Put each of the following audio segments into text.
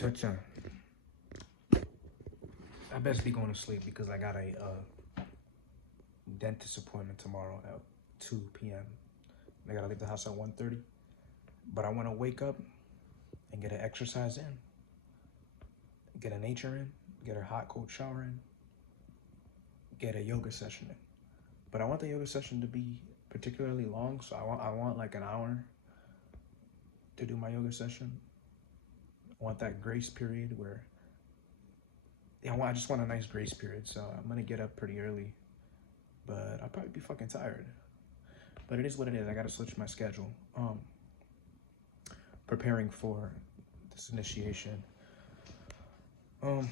Touch. I best be going to sleep because I got a dentist appointment tomorrow at 2 p.m. I gotta leave the house at 1:30. But I want to wake up and get an exercise in, get a nature in, get a hot cold shower in, get a yoga session in. But I want the yoga session to be particularly long, so I want like an hour to do my yoga session. I want that grace period where I just want a nice grace period. So I'm gonna get up pretty early, but I'll probably be fucking tired. But it is what it is. I gotta switch my schedule. Preparing for this initiation. But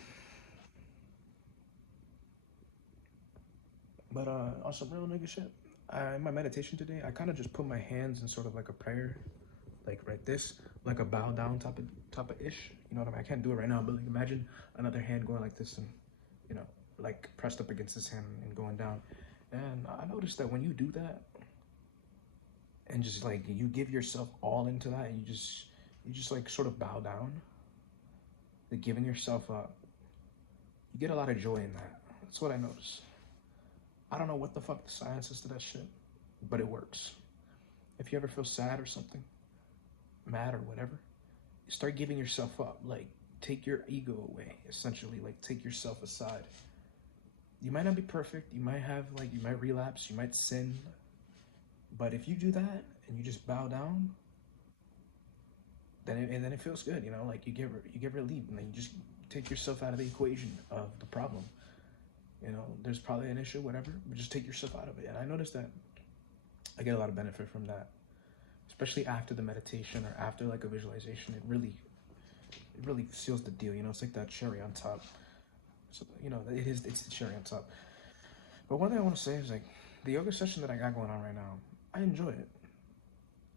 on some real nigga shit, in my meditation today, I kind of just put my hands in sort of like a prayer, like right this, like a bow down type of ish. You know what I mean? I can't do it right now, but like imagine another hand going like this and, you know, like pressed up against this hand and going down. And I noticed that when you do that, and just like you give yourself all into that, and you just like sort of bow down, like giving yourself up, you get a lot of joy in that. That's what I noticed. I don't know what the fuck the science is to that shit, but it works. If you ever feel sad or something, mad or whatever, you start giving yourself up. Like, take your ego away, essentially. Like, take yourself aside. You might not be perfect. You might have, like, you might relapse. You might sin. But if you do that and you just bow down, then it feels good, you know? Like, you get relief, and then you just take yourself out of the equation of the problem. You know, there's probably an issue, whatever, but just take yourself out of it. And I noticed that I get a lot of benefit from that, especially after the meditation or after like a visualization. It really seals the deal. You know, it's like that cherry on top. So, you know, it's the cherry on top. But one thing I want to say is like the yoga session that I got going on right now, I enjoy it.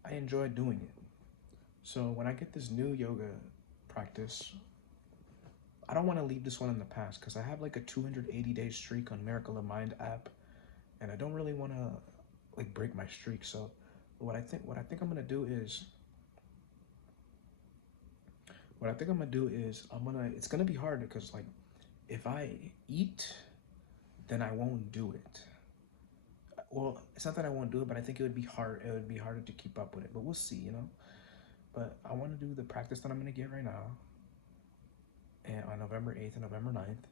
I enjoy doing it. So when I get this new yoga practice, I don't want to leave this one in the past because I have like a 280-day streak on Miracle of Mind app, and I don't really want to like break my streak. So what I think I'm gonna do is it's gonna be hard because like if I eat, then I won't do it. Well, it's not that I won't do it, but I think it would be hard. It would be harder to keep up with it. But we'll see, you know. But I want to do the practice that I'm gonna get right now, and on November 8th and November 9th.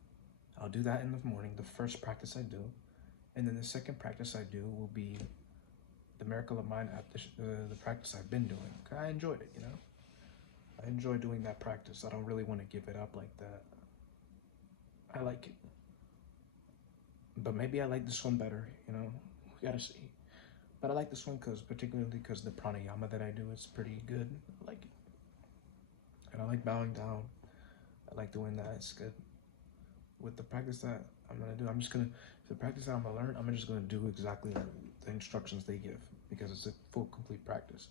I'll do that in the morning, the first practice I do. And then the second practice I do will be the Miracle of Mind app, the practice I've been doing. I enjoyed it, you know? I enjoy doing that practice. I don't really want to give it up like that. I like it. But maybe I like this one better, you know? We gotta see. But I like this one particularly because the pranayama that I do is pretty good. I like it. And I like bowing down. I like doing that. It's good. With the practice that I'm gonna do, the practice that I'm gonna learn, I'm just gonna do exactly the instructions they give because it's a full, complete practice.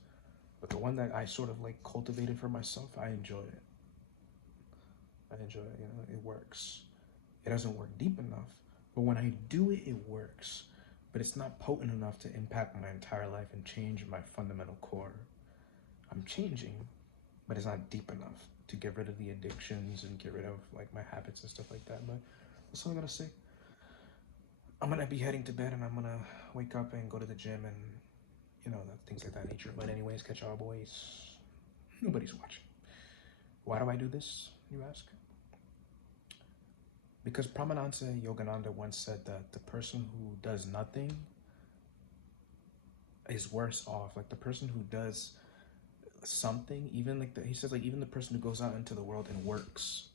But the one that I sort of like cultivated for myself, I enjoy it. I enjoy it, you know, it works. It doesn't work deep enough, but when I do it, it works. But it's not potent enough to impact my entire life and change my fundamental core. I'm changing, but it's not deep enough to get rid of the addictions and get rid of like my habits and stuff like that. But that's all I gotta say. I'm gonna be heading to bed and I'm gonna wake up and go to the gym and, you know, things like that nature. But anyways, catch y'all boys. Nobody's watching. Why do I do this, you ask? Because Pramanansa Yogananda once said that the person who does nothing is worse off. Like the person who does something, even like he says, like even the person who goes out into the world and works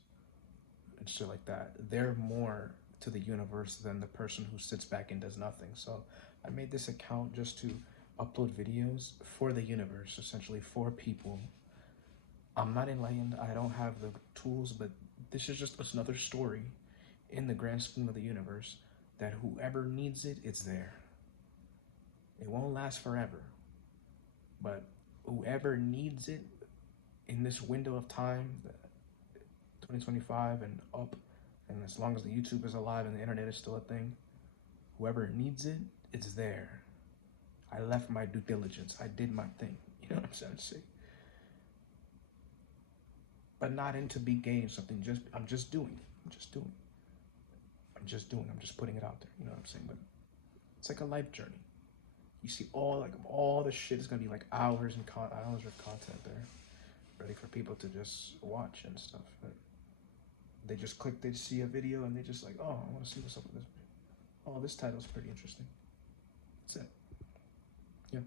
and shit like that, they're more to the universe than the person who sits back and does nothing. So I made this account just to upload videos for the universe, essentially for people. I'm not enlightened, I don't have the tools, but this is just another story in the grand scheme of the universe that whoever needs it, it's there. It won't last forever, but whoever needs it in this window of time, 2025 and up, and as long as the YouTube is alive and the internet is still a thing, whoever needs it, it's there. I left my due diligence. I did my thing. You know what I'm trying to say? not into be gay or something. Just I'm just doing. I'm just doing. I'm just doing. I'm just putting it out there. You know what I'm saying? But it's like a life journey. You see all the shit is gonna be like hours and hours of content there, ready for people to just watch and stuff. But they just click, they see a video, and they just like, oh, I want to see what's up with this. Oh, this title's pretty interesting. That's it. Yeah.